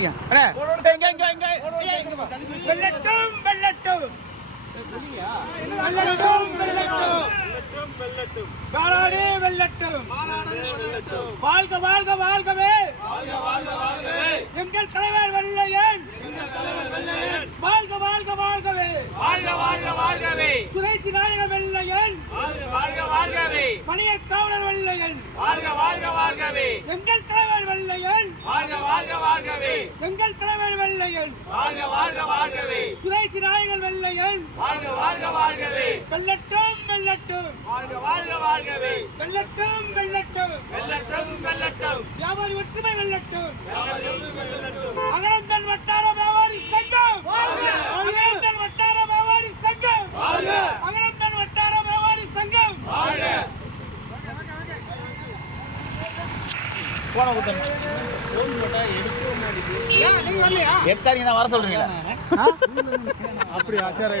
பிடிங்க வெள்ளட்டும் வெள்ளட்டும் வெள்ளட்டும் வெள்ளட்டும் பாலாடே வெள்ளட்டும் வாழ்க வாழ்க வாழ்கவே எங்கள் தலைவர் வெள்ளையன் வாழ்க வாழ்க வாழ்கவே சுதேசி நாயகர் வெள்ளையன் மணிய காவலர் வெள்ளையன் எங்கள் தலைவர் வெள்ளையன் எங்கள் தலைவர் வெள்ளையன் சுதேசி நாயகர் வெள்ளையன் வெள்ளட்டும் வெள்ளட்டும் வெள்ளட்டும் வெள்ளட்டும் வியாபாரி ஒற்றுமை வெள்ளட்டும் அகரந்தன் வட்டார வியாபாரி சங்கம் அகரந்தன் வட்டார வியாபாரி சங்கம் அகரந்தன் வட்டார வியாபாரி சங்கம் போன கூட்டம் எடுத்தாங்க வர சொல்றீங்களா அப்படியா சரி